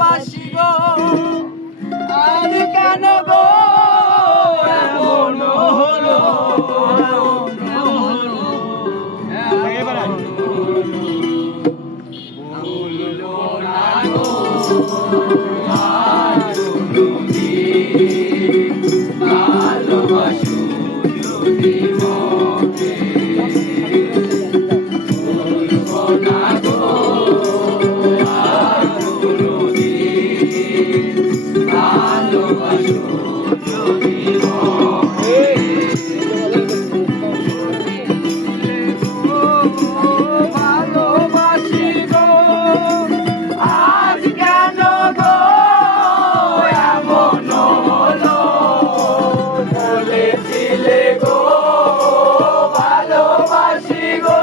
ভালোবাসি গো আজ কেন গো এমন হলো ভুলবো না গো আজ তুমি ভালোবাসো যদি মনে ভুলবো না গো আজ তুমি ভালোবাসো যদি মনে ভালোবাসি গো আজ কেন গো এমন হলো বলেছিলে গো ভালোবাসি গো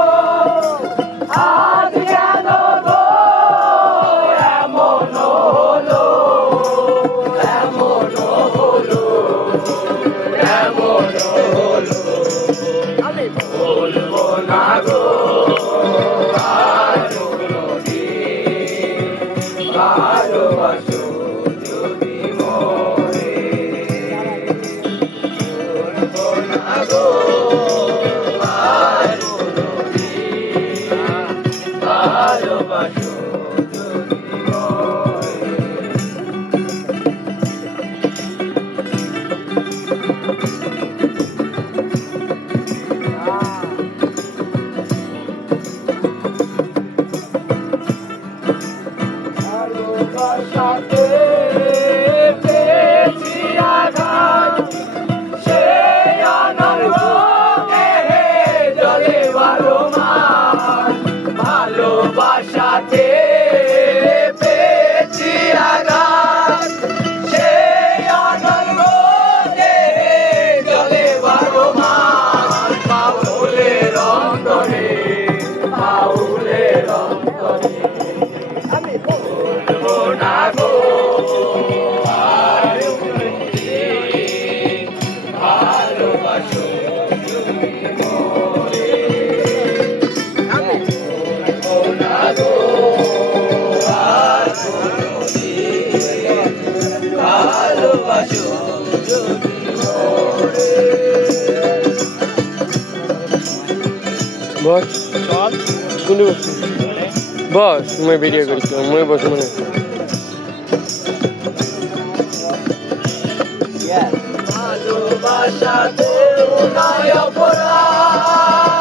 আজ কেন গো এমন হলো এমন হলো এমন হলো আমি বলবো না গো আজ কোনদিন ভালোবাসো যদি মনে বলবো না গো আজ কোনদিন ভালোবাসো যদি মনে ভালোবাসাতে পেয়েছি আঘাত সেই অনর্গকে জলে বারো মাস ভালোবাসাতে পেয়েছি আঘাত সেই অনর্গকে জলে বারো মাস বাউলের অন্তরে বাউলের অন্তরে আমি বলবো না গো আর কোনদিন ভালোবাসো যদি মনে আমি বলবো না গো আর কোনদিন ভালোবাসো যদি মনে বস চল কোন বস মুই ভিডিও করছি মুই বস মানে ভালোবাসাতে নয় অপরাধ